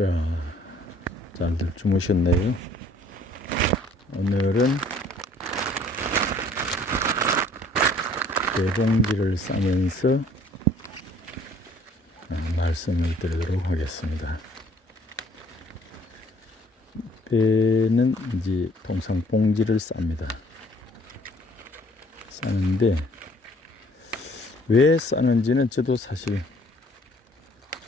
야, 잘들 주무셨네요. 오늘은 배봉지를 싸면서 말씀을 드리도록 하겠습니다. 배는 이제 통상 봉지를 쌉니다. 싸는데 왜 싸는지는 저도 사실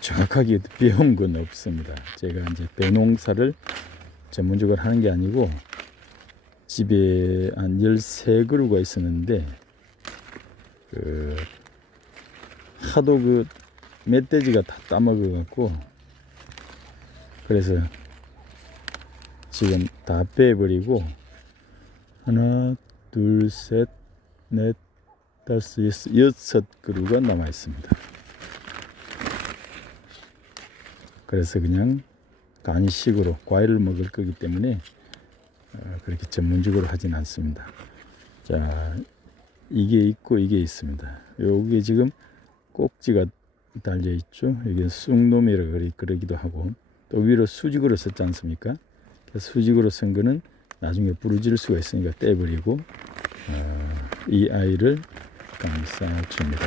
정확하게 배운 건 없습니다. 제가 이제 배농사를 전문적으로 하는 게 아니고 집에 한 13그루가 있었는데 하도 멧돼지가 다 따먹어 갖고 그래서 지금 다 빼버리고 하나 둘 셋 넷 다섯 여섯 그루가 남아 있습니다. 그래서 그냥 간식으로 과일을 먹을 거기 때문에 그렇게 전문적으로 하진 않습니다. 자, 이게 있고 이게 있습니다. 여기 지금 꼭지가 달려 있죠. 이게 쑥놈이라 그러기도 하고 또 위로 수직으로 썼지 않습니까? 수직으로 쓴 거는 나중에 부러질 수가 있으니까 떼버리고 이 아이를 감싸줍니다.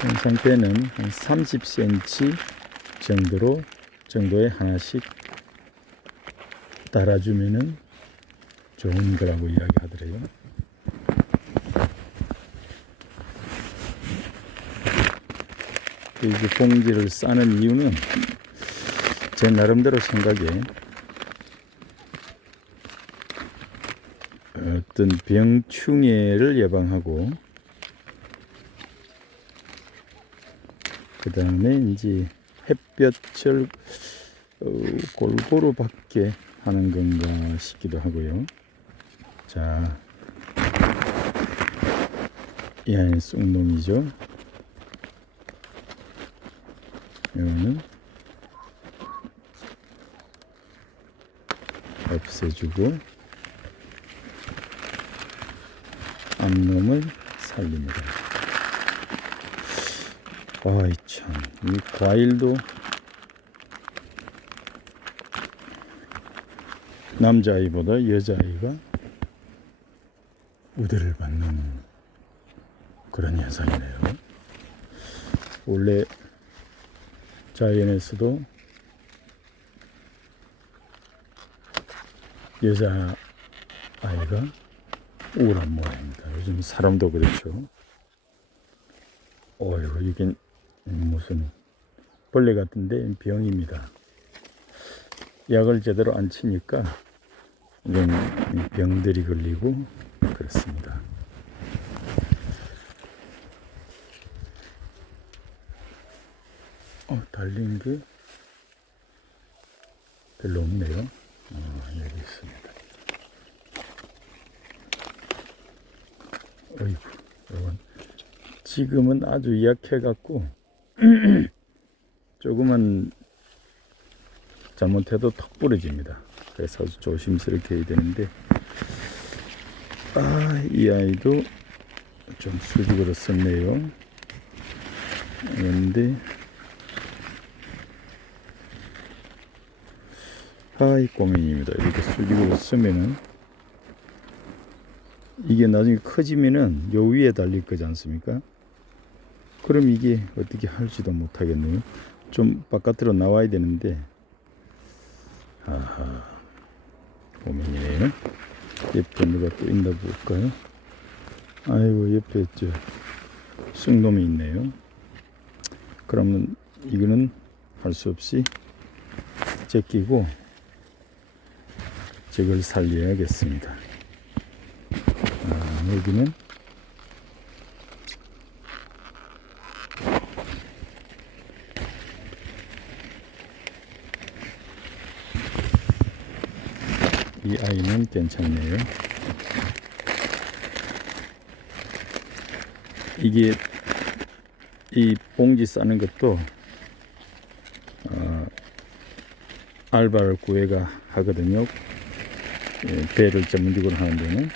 통상 배는 한 30cm 정도에 하나씩 달아주면은 좋은 거라고 이야기하더래요. 이제 봉지를 싸는 이유는 제 나름대로 생각에 어떤 병충해를 예방하고 그 다음에 이제 햇볕을 골고루 받게 하는 건가 싶기도 하고요. 자, 이 아이는 쑥놈이죠. 이거는 없애주고 앞놈을 살립니다. 아이 참, 이 과일도 남자아이보다 여자아이가 우대를 받는 그런 현상이네요. 원래 자연에서도 여자아이가 우울한 모양입니다. 요즘 사람도 그렇죠. 어휴, 이게 무슨 벌레 같은데 병입니다. 약을 제대로 안 치니까 이런 병들이 걸리고 그렇습니다. 달린 게 별로 없네요. 여기 있습니다. 어이구, 여러분. 지금은 아주 약해갖고 조금만 잘못해도 턱 부러집니다. 그래서 아주 조심스럽게 해야 되는데 이 아이도 좀 수직으로 썼네요. 그런데 이 고민입니다. 이렇게 수직으로 쓰면은 이게 나중에 커지면은 요 위에 달릴 거지 않습니까? 그럼 이게 어떻게 할지도 못하겠네요. 좀 바깥으로 나와야 되는데 고민이네요. 옆에 누가 또 있나 볼까요? 아이고, 옆에 쑥놈이 있네요. 그러면 이거는 할 수 없이 제끼고 저걸 살려야겠습니다. 여기는 이 아이는 괜찮네요. 이게 이 봉지 싸는 것도 알바를 구해가 하거든요. 배를 전문적으로 하는 데는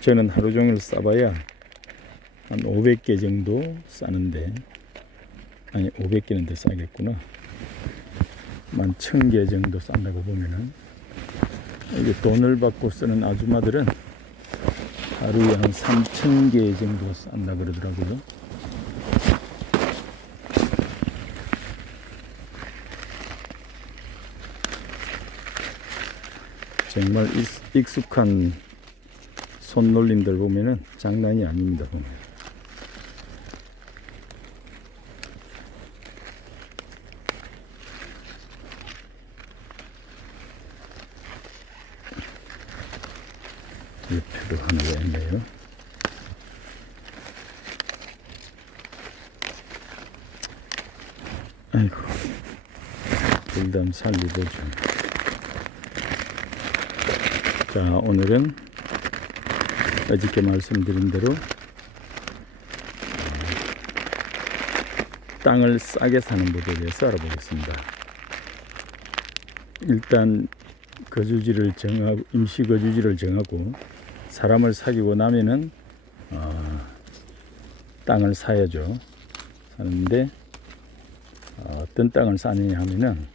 저는 하루 종일 싸봐야 한 500개 정도 싸는데 아니 500개는 더 싸겠구나. 10,000개 정도 싼다고 보면은, 이게 돈을 받고 쓰는 아줌마들은 하루에 한 3,000개 정도 싼다 그러더라고요. 정말 익숙한 손놀림들 보면은 장난이 아닙니다. 보면. 옆으로 하나가 있네요. 아이고, 일단 살리보죠. 자, 오늘은 어저께 말씀드린 대로 땅을 싸게 사는 법에 대해서 알아보겠습니다. 일단 거주지를 정하고, 임시 거주지를 정하고 사람을 사귀고 나면은 땅을 사야죠. 사는데 어떤 땅을 사느냐 하면은,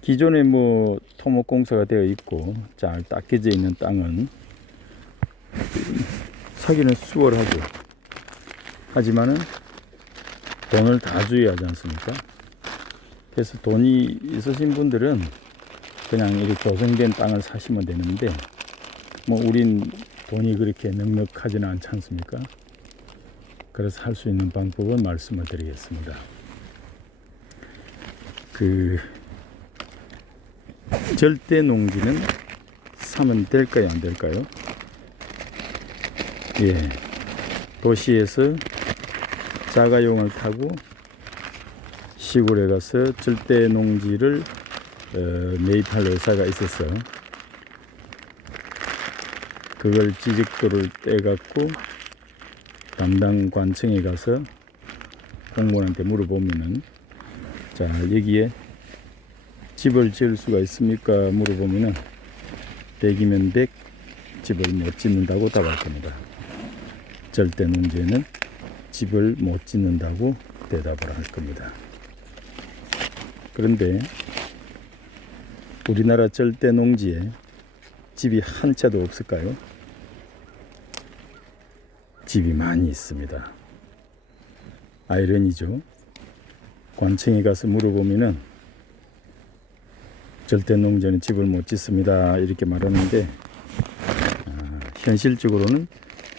기존에 뭐 토목공사가 되어 있고 잘 닦여져 있는 땅은 사기는 수월하죠. 하지만은 돈을 다 줘야 하지 않습니까? 그래서 돈이 있으신 분들은 그냥 이렇게 조성된 땅을 사시면 되는데, 뭐 우린 돈이 그렇게 넉넉하지는 않지 않습니까? 그래서 할 수 있는 방법은 말씀을 드리겠습니다. 절대 농지는 사면 될까요, 안 될까요? 예, 도시에서 자가용을 타고 시골에 가서 절대 농지를 매입할 회사가 있어서 그걸 지적도를 떼갖고 담당 관청에 가서 공무원한테 물어보면은, 자, 여기에 집을 지을 수가 있습니까? 물어보면은 100이면 100, 집을 못 짓는다고 답할 겁니다. 절대 농지에는 집을 못 짓는다고 대답을 할 겁니다. 그런데 우리나라 절대 농지에 집이 한 채도 없을까요? 집이 많이 있습니다. 아이러니죠. 관청에 가서 물어보면은 절대 농지에는 집을 못 짓습니다, 이렇게 말하는데, 현실적으로는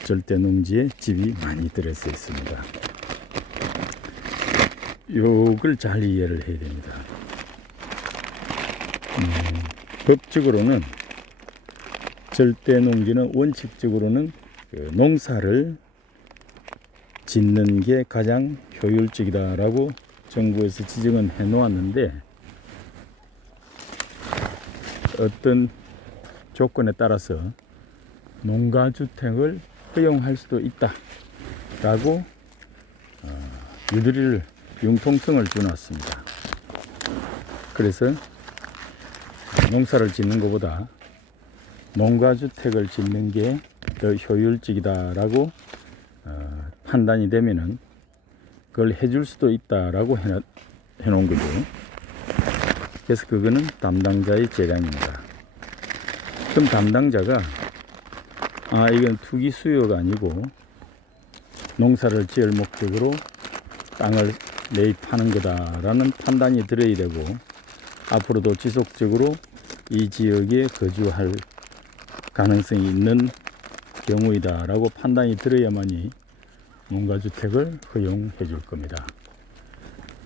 절대 농지에 집이 많이 들어서 있습니다. 요걸 잘 이해를 해야 됩니다. 법적으로는 절대 농지는 원칙적으로는 농사를 짓는 게 가장 효율적이다라고 정부에서 지정은 해 놓았는데, 어떤 조건에 따라서 농가주택을 허용할 수도 있다라고 유도리를, 융통성을 주놨습니다. 그래서 농사를 짓는 것보다 농가주택을 짓는 게 더 효율적이다라고 판단이 되면은 그걸 해줄 수도 있다라고 해놓은 거죠. 그래서 그거는 담당자의 재량입니다. 그럼 담당자가 이건 투기 수요가 아니고 농사를 지을 목적으로 땅을 매입하는 거다라는 판단이 들어야 되고, 앞으로도 지속적으로 이 지역에 거주할 가능성이 있는 경우이다라고 판단이 들어야만이 농가주택을 허용해 줄 겁니다.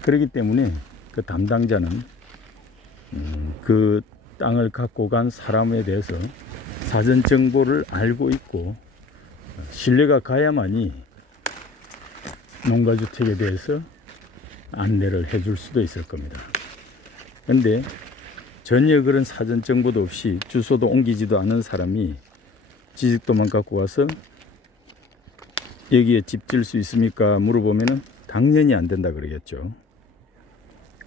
그렇기 때문에 그 담당자는 그 땅을 갖고 간 사람에 대해서 사전 정보를 알고 있고 신뢰가 가야만이 농가주택에 대해서 안내를 해줄 수도 있을 겁니다. 그런데 전혀 그런 사전 정보도 없이 주소도 옮기지도 않은 사람이 지식도만 갖고 와서 여기에 집 지을 수 있습니까? 물어보면은 당연히 안 된다 그러겠죠.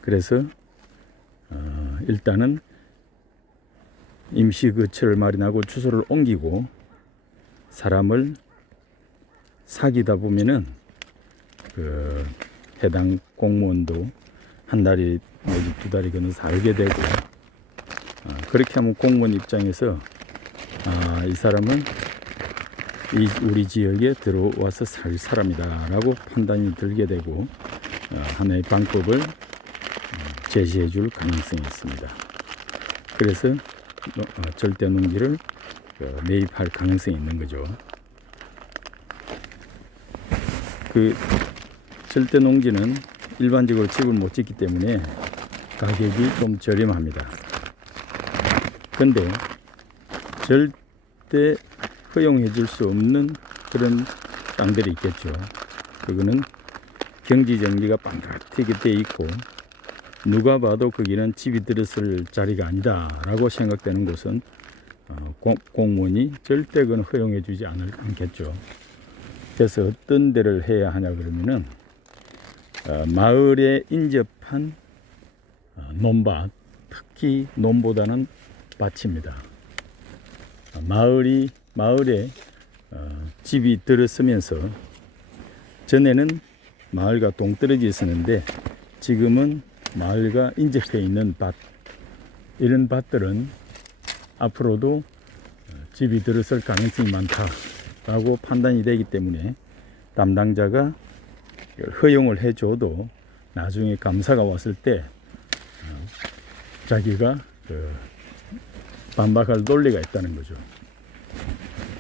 그래서 일단은 임시 거처를 마련하고 주소를 옮기고 사람을 사귀다 보면은 그 해당 공무원도 한 달이 내지 두 달이 건너서 알게 되고, 그렇게 하면 공무원 입장에서 이 사람은 우리 지역에 들어와서 살 사람이다 라고 판단이 들게 되고, 하나의 방법을 제시해 줄 가능성이 있습니다. 그래서 절대 농지를 매입할 가능성이 있는 거죠. 그 절대 농지는 일반적으로 집을 못 짓기 때문에 가격이 좀 저렴합니다. 근데 절대 허용해 줄 수 없는 그런 땅들이 있겠죠. 그거는 경지 정리가 빵같하게 돼 있고, 누가 봐도 거기는 집이 들었을 자리가 아니다 라고 생각되는 곳은 공무원이 절대 그건 허용해 주지 않겠죠. 그래서 어떤 데를 해야 하냐 그러면은 마을에 인접한 논밭, 특히 논보다는 밭입니다. 마을에 집이 들어서면서, 전에는 마을과 동떨어져 있었는데 지금은 마을과 인접해 있는 밭, 이런 밭들은 앞으로도 집이 들어설 가능성이 많다라고 판단이 되기 때문에 담당자가 허용을 해줘도 나중에 감사가 왔을 때 자기가 반박할 논리가 있다는 거죠.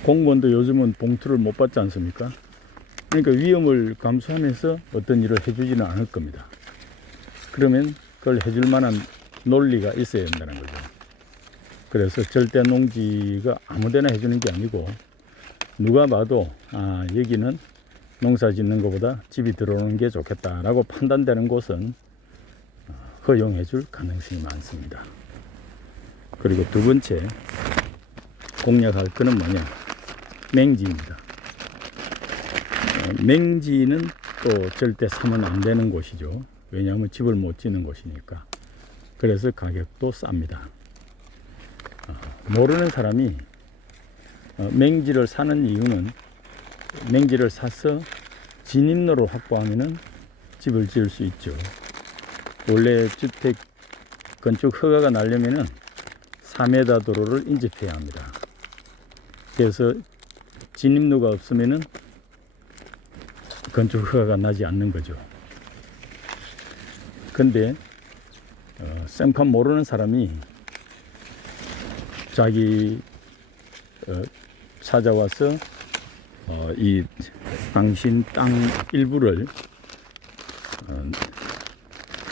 공무원도 요즘은 봉투를 못 받지 않습니까? 그러니까 위험을 감수하면서 어떤 일을 해주지는 않을 겁니다. 그러면 그걸 해줄 만한 논리가 있어야 된다는 거죠. 그래서 절대 농지가 아무데나 해주는 게 아니고, 누가 봐도 여기는 농사 짓는 것보다 집이 들어오는 게 좋겠다라고 판단되는 곳은 허용해 줄 가능성이 많습니다. 그리고 두 번째 공략할 거는 뭐냐, 맹지입니다. 맹지는 또 절대 사면 안 되는 곳이죠. 왜냐하면 집을 못 짓는 곳이니까. 그래서 가격도 쌉니다. 모르는 사람이 맹지를 사는 이유는, 맹지를 사서 진입로를 확보하면 집을 지을 수 있죠. 원래 주택 건축 허가가 나려면 4m 도로를 인접해야 합니다. 그래서 진입로가 없으면 건축 허가가 나지 않는 거죠. 근데 생판 모르는 사람이 자기 찾아와서 이 당신 땅 일부를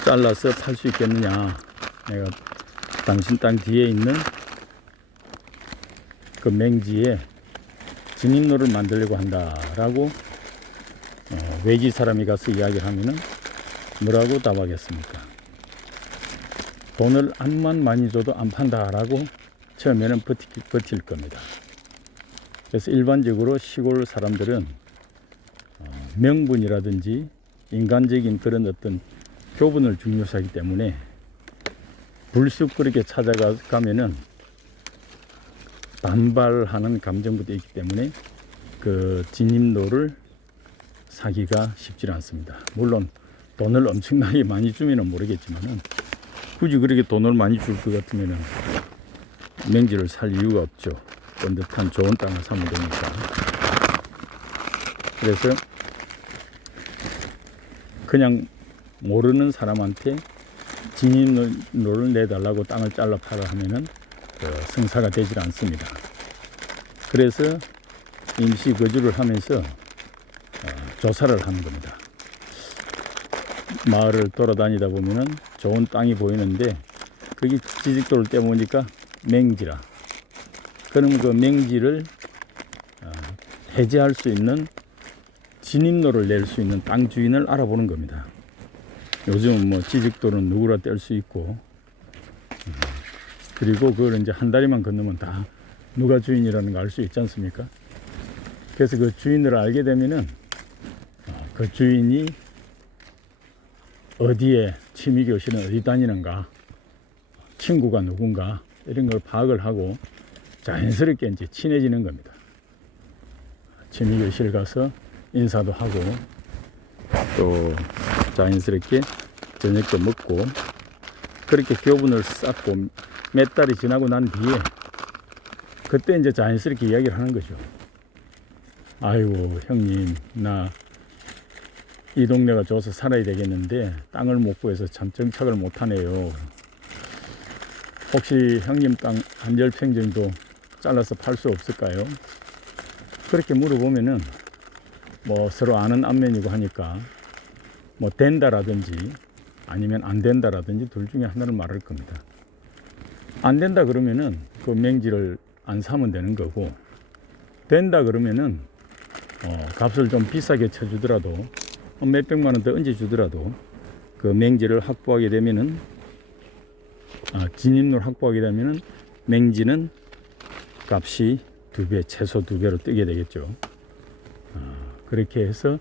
잘라서 팔 수 있겠느냐, 내가 당신 땅 뒤에 있는 그 맹지에 진입로를 만들려고 한다라고 외지 사람이 가서 이야기를 하면은 뭐라고 답하겠습니까? 돈을 암만 많이 줘도 안 판다라고 처음에는 버틸 겁니다. 그래서 일반적으로 시골 사람들은 명분이라든지 인간적인 그런 어떤 교분을 중요시하기 때문에 불쑥 그렇게 찾아가면은 반발하는 감정부터 있기 때문에 그 진입로를 사기가 쉽지 않습니다. 물론 돈을 엄청나게 많이 주면은 모르겠지만은, 굳이 그렇게 돈을 많이 줄 것 같으면은 맹지를 살 이유가 없죠. 번듯한 좋은 땅을 사면 되니까. 그래서 그냥 모르는 사람한테 진입로를 내달라고 땅을 잘라 팔아 하면은 성사가 되질 않습니다. 그래서 임시 거주를 하면서 조사를 하는 겁니다. 마을을 돌아다니다 보면은 좋은 땅이 보이는데 거기 지직도를 떼보니까 맹지라. 그럼 그 맹지를 해제할 수 있는 진입로를 낼 수 있는 땅 주인을 알아보는 겁니다. 요즘은 뭐 지직도는 누구라 뗄 수 있고, 그리고 그걸 이제 한 다리만 건너면 다 누가 주인이라는 거 알 수 있지 않습니까? 그래서 그 주인을 알게 되면은 그 주인이 어디에 취미교실은 어디 다니는가, 친구가 누군가, 이런 걸 파악을 하고 자연스럽게 이제 친해지는 겁니다. 취미교실 가서 인사도 하고 또 자연스럽게 저녁도 먹고 그렇게 교분을 쌓고 몇 달이 지나고 난 뒤에 그때 이제 자연스럽게 이야기를 하는 거죠. 아이고 형님, 나 이 동네가 좋아서 살아야 되겠는데 땅을 못 구해서 참 정착을 못 하네요. 혹시 형님 땅 한 10평 정도 잘라서 팔 수 없을까요? 그렇게 물어보면은 뭐 서로 아는 안면이고 하니까 뭐 된다라든지 아니면 안 된다라든지 둘 중에 하나를 말할 겁니다. 안 된다 그러면은 그 맹지를 안 사면 되는 거고, 된다 그러면은 값을 좀 비싸게 쳐주더라도 몇백만 원 더 얹어주더라도 그 맹지를 확보하게 되면은 진입로를 확보하게 되면은 맹지는 값이 2배, 최소 2배로 뜨게 되겠죠. 그렇게 해서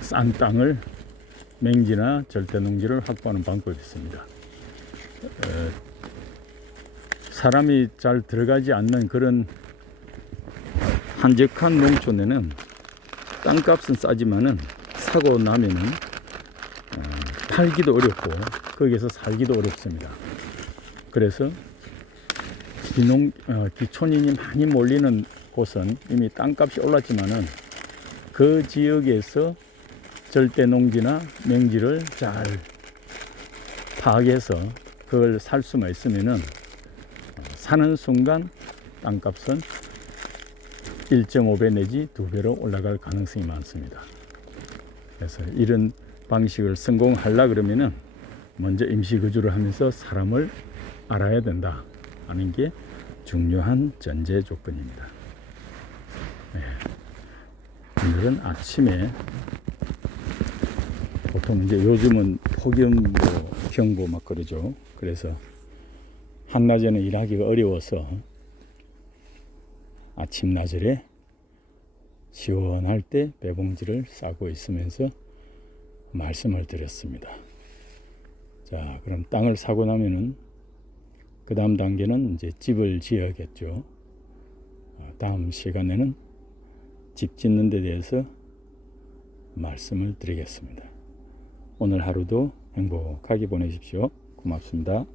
싼 땅을 맹지나 절대농지를 확보하는 방법이 있습니다. 사람이 잘 들어가지 않는 그런 한적한 농촌에는 땅값은 싸지만은 사고 나면은 팔기도 어렵고 거기에서 살기도 어렵습니다. 그래서 기촌인이 많이 몰리는 곳은 이미 땅값이 올랐지만은 그 지역에서 절대 농지나 맹지를 잘 파악해서 그걸 살 수만 있으면은 사는 순간 땅값은 1.5배 내지 2배로 올라갈 가능성이 많습니다. 그래서 이런 방식을 성공하려 그러면은 먼저 임시거주를 하면서 사람을 알아야 된다 하는 게 중요한 전제 조건입니다. 오늘은 아침에 보통 이제 요즘은 폭염 경보 막 그러죠. 그래서 한낮에는 일하기가 어려워서 아침 나절에 시원할 때 배봉지를 싸고 있으면서 말씀을 드렸습니다. 자, 그럼 땅을 사고 나면은 그 다음 단계는 이제 집을 지어야겠죠. 다음 시간에는 집 짓는 데 대해서 말씀을 드리겠습니다. 오늘 하루도 행복하게 보내십시오. 고맙습니다.